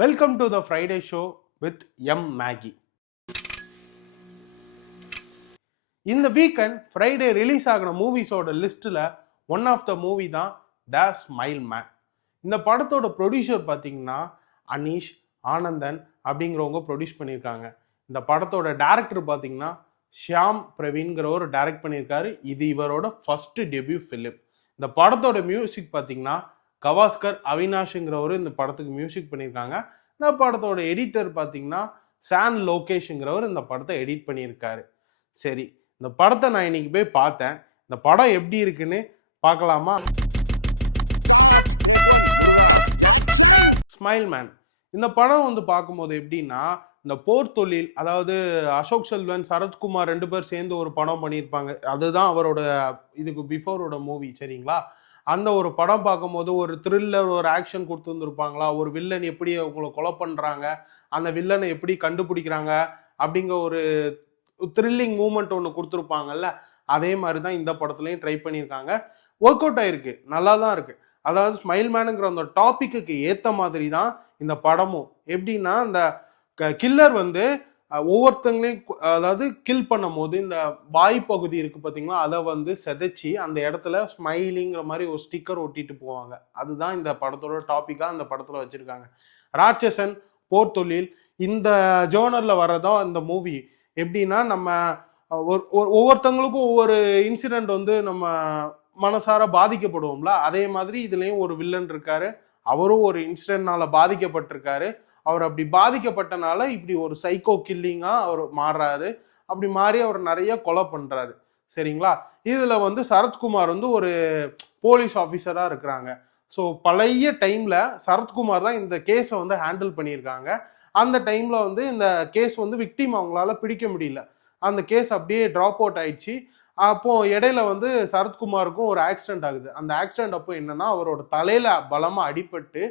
Welcome to the Friday show with M Maggi. இந்த weekend Friday release ஆகின மூவிஸோட லிஸ்ட்டில் one of the movie தான் த smile man. இந்த படத்தோட producer பார்த்தீங்கன்னா அனீஷ் ஆனந்தன் அப்படிங்கிறவங்க ப்ரொடியூஸ் பண்ணியிருக்காங்க. இந்த படத்தோட டேரக்டர் பார்த்தீங்கன்னா ஷியாம் பிரவீன்கிறவர் டைரக்ட் பண்ணியிருக்காரு. இது இவரோட ஃபர்ஸ்ட் டெபியூ ஃபிலிம். இந்த படத்தோட மியூசிக் பார்த்தீங்கன்னா கவாஸ்கர் அவினாஷ்ங்கிறவர் இந்த படத்துக்கு மியூசிக் பண்ணியிருக்காங்க. இந்த படத்தோட எடிட்டர் பார்த்தீங்கன்னா சான் லோகேஷ்ங்கிறவர் இந்த படத்தை எடிட் பண்ணியிருக்காரு. சரி, இந்த படத்தை நான் இன்னைக்கு போய் பார்த்தேன். இந்த படம் எப்படி இருக்குன்னு பார்க்கலாமா? ஸ்மைல் மேன் இந்த படம் வந்து பார்க்கும்போது எப்படின்னா, இந்த போர் தொழில், அதாவது அசோக் செல்வன் சரத்குமார் 2 பேர் சேர்ந்து ஒரு படம் பண்ணியிருப்பாங்க. அதுதான் அவரோட இதுக்கு பிஃபோரோட மூவி. சரிங்களா? அந்த ஒரு படம் பார்க்கும்போது ஒரு த்ரில்லர், ஒரு ஆக்ஷன் கொடுத்துருந்துருப்பாங்களா, ஒரு வில்லன் எப்படி அவங்களை கொலை பண்ணுறாங்க, அந்த வில்லனை எப்படி கண்டுபிடிக்கிறாங்க அப்படிங்கிற ஒரு த்ரில்லிங் மூமெண்ட் ஒன்று கொடுத்துருப்பாங்கல்ல, அதே மாதிரி தான் இந்த படத்துலையும் ட்ரை பண்ணியிருக்காங்க. ஒர்க் அவுட் ஆயிருக்கு, நல்லா தான் இருக்கு. அதாவது ஸ்மைல் மேனுங்கிற அந்த டாப்பிக்கு ஏற்ற மாதிரி தான் இந்த படமும். எப்படின்னா, இந்த கில்லர் வந்து ஒவ்வொருத்தங்களையும் அதாவது கில் பண்ணும் போது இந்த வாய் பகுதி இருக்கு பார்த்தீங்களா, அதை வந்து செதைச்சி அந்த இடத்துல ஸ்மைலிங்கிற மாதிரி ஒரு ஸ்டிக்கர் ஒட்டிட்டு போவாங்க. அதுதான் இந்த படத்தோட டாப்பிக்காக அந்த படத்தில் வச்சுருக்காங்க. ராட்சசன், போர் தொழில், இந்த ஜோனரில் வர்றதான் இந்த மூவி. எப்படின்னா, நம்ம ஒவ்வொருத்தவங்களுக்கும் ஒவ்வொரு இன்சிடென்ட் வந்து நம்ம மனசார பாதிக்கப்படுவோம்ல, அதே மாதிரி இதுலேயும் ஒரு வில்லன் இருக்காரு. அவரும் ஒரு இன்சிடென்ட்னால பாதிக்கப்பட்டிருக்காரு. அவர் அப்படி பாதிக்கப்பட்டனால இப்படி ஒரு சைக்கோ கில்லிங்கா அவர் மாறுறாரு. அப்படி மாறி அவர் நிறைய கொலை பண்றாரு. சரிங்களா? இதுல வந்து சரத்குமார் வந்து ஒரு போலீஸ் ஆஃபீஸரா இருக்கிறாங்க. ஸோ பழைய டைம்ல சரத்குமார் தான் இந்த கேஸை வந்து ஹேண்டில் பண்ணியிருக்காங்க. அந்த டைம்ல வந்து இந்த கேஸ் வந்து விக்டிம் அவங்களால பிடிக்க முடியல. அந்த கேஸ் அப்படியே ட்ராப் அவுட் ஆயிடுச்சு. அப்போ இடையில வந்து சரத்குமாருக்கும் ஒரு ஆக்சிடென்ட் ஆகுது. அந்த ஆக்சிடென்ட் அப்போ என்னன்னா, அவரோட தலையில பலமா அடிபட்டு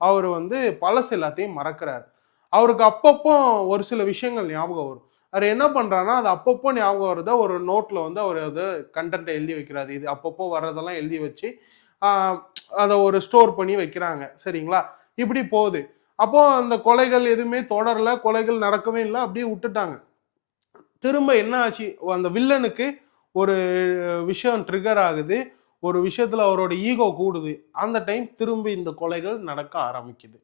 அவர் வந்து பழசு எல்லாத்தையும் மறக்கிறாரு. அவருக்கு அப்பப்போ ஒரு சில விஷயங்கள் ஞாபகம் வரும். அவர் என்ன பண்றாருன்னா, அது அப்பப்போ ஞாபகம் வருத ஒரு நோட்ல வந்து அவர் அதை கண்டென்ட்டை எழுதி வைக்கிறாரு. இது அப்பப்போ வர்றதெல்லாம் எழுதி வச்சு அதை ஒரு ஸ்டோர் பண்ணி வைக்கிறாங்க. சரிங்களா? இப்படி போகுது. அப்போ அந்த கொலைகள் எதுவுமே தொடரல, கொலைகள் நடக்கவே இல்லை, அப்படியே விட்டுட்டாங்க. திரும்ப என்ன ஆச்சு, அந்த வில்லனுக்கு ஒரு விஷயம் ட்ரிகர் ஆகுது. ஒரு விஷயத்துல அவரோட ஈகோ கூடுது. அந்த டைம் திரும்ப இந்த கொலைகள் நடக்க ஆரம்பிக்குது.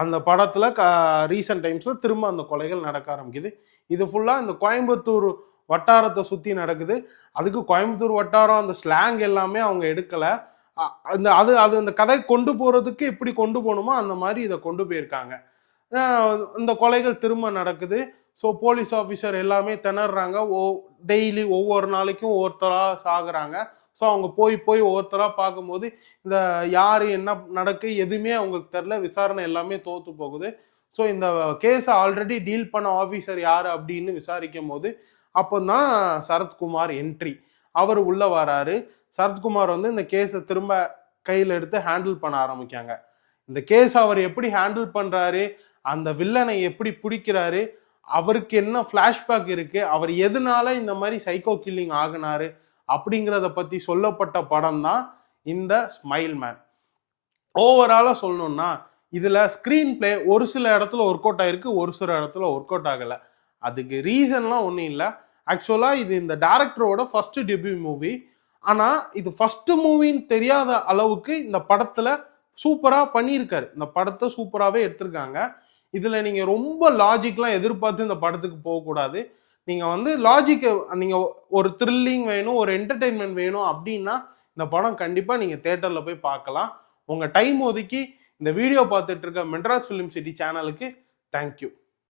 அந்த படத்துல ரீசன்ட் டைம்ஸ்ல திரும்ப அந்த கொலைகள் நடக்க ஆரம்பிக்குது. இது ஃபுல்லா இந்த கோயம்புத்தூர் வட்டாரத்தை சுத்தி நடக்குது. அதுக்கு கோயம்புத்தூர் வட்டாரம் அந்த ஸ்லாங் எல்லாமே அவங்க எடுக்கல. அந்த அது அது அந்த கதை கொண்டு போறதுக்கு எப்படி கொண்டு போகணுமோ அந்த மாதிரி இதை கொண்டு போயிருக்காங்க. இந்த கொலைகள் திரும்ப நடக்குது. ஸோ போலீஸ் ஆஃபீஸர் எல்லாமே திணறாங்க. டெய்லி ஒவ்வொரு நாளைக்கும் ஒவ்வொருத்தரா சாகுறாங்க. ஸோ அவங்க போய் போய் ஒவ்வொருத்தராக பார்க்கும்போது இந்த யார் என்ன நடக்கு எதுவுமே அவங்களுக்கு தெரில. விசாரணை எல்லாமே தோற்று போகுது. ஸோ இந்த கேஸை ஆல்ரெடி டீல் பண்ண ஆஃபீஸர் யார் அப்படின்னு விசாரிக்கும் போது அப்போ தான் சரத்குமார் என்ட்ரி. அவர் உள்ள வராரு. சரத்குமார் வந்து இந்த கேஸை திரும்ப கையில் எடுத்து ஹேண்டில் பண்ண ஆரம்பிக்காங்க. இந்த கேஸ் அவர் எப்படி ஹேண்டில் பண்ணுறாரு, அந்த வில்லனை எப்படி பிடிக்கிறாரு, அவருக்கு என்ன ஃப்ளாஷ்பேக் இருக்கு, அவர் எதனால இந்த மாதிரி சைக்கோ கில்லிங் ஆகினாரு அப்படிங்கிறத பத்தி சொல்லப்பட்ட படம் தான் இந்த ஸ்மைல் மேன். ஓவராலா சொல்லணும்னா, இதுல ஸ்கிரீன் பிளே ஒரு சில இடத்துல ஒர்க் அவுட் ஆயிருக்கு, ஒரு சில இடத்துல ஒர்க் அவுட் ஆகல. அதுக்கு ரீசன்லாம் ஒன்றும் இல்லை. ஆக்சுவலா இது இந்த டைரக்டரோட ஃபர்ஸ்ட் டெபியூ மூவி. ஆனா இது ஃபர்ஸ்ட் மூவின்னு தெரியாத அளவுக்கு இந்த படத்துல சூப்பரா பண்ணியிருக்காரு. இந்த படத்தை சூப்பராகவே எடுத்திருக்காங்க. இதுல நீங்க ரொம்ப லாஜிக்லாம் எதிர்பார்த்து இந்த படத்துக்கு போகக்கூடாது. நீங்க வந்து லாஜிக், நீங்க ஒரு த்ரில்லிங் வேணும், ஒரு என்டர்டெயின்மெண்ட் வேணும் அப்படின்னா இந்த படம் கண்டிப்பா நீங்க தியேட்டர்ல போய் பார்க்கலாம். உங்க டைம் ஒதுக்கி இந்த வீடியோ பார்த்துட்டு இருக்க மெட்ராஸ் ஃபிலிம் சிட்டி சேனலுக்கு தேங்க்யூ.